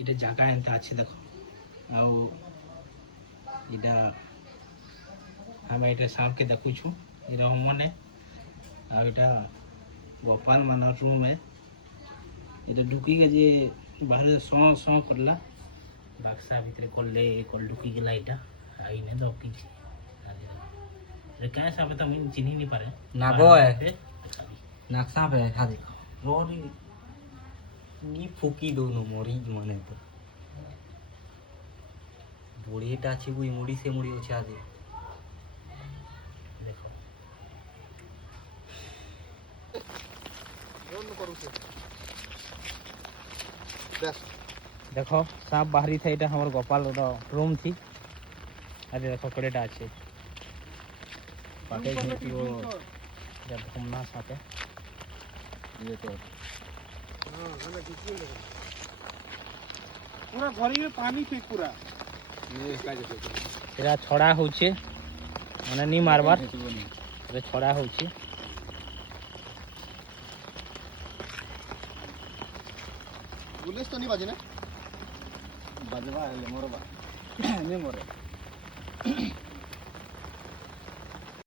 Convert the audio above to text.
এটা জায়গা এনতে আছে দেখো ଆଉ এটা ଆମେ ଏଇଟା ସାମ୍କେ ଦେଖୁଛୁ ଏଇଟା ହମନେ ଆଉ ଏଇଟା ଗୋପାଲ ମାନ ରୁମ୍ ଏଇଟା ଢୁକିକି ଯେ ବାହାରେ ସଁ କରଲା ବାକ୍ସା ଭିତରେ କଲେ କଲ ଢୁକିଗଲା ଏଇଟା ଆଇନେ ଦକିଛି କାଁ ସାପେ ତ ମୁଁ ଚିହ୍ନି ନି ପାରେ ନାଗ ନାକ୍ସା पे खा दे रोरी नी फुकी दोनो मरी माने तो बुढ़ीटा छी बुई मुड़ी से मुड़ी ओछा दे देखो देखो सांप बाहरी था এটা हमर गोपाल रूम थी अरे देखो कड़ेटा আছে पाके वो जब घूमना साथे ये तो हां हमें दिखिए पूरा घरी में पानी थी पूरा ये का जे एरा छड़ा होचे माने नी मारबार रे छड़ा होचे पुलिस तो नहीं बाजे ना बाजवा ले मोरबा नहीं मोरे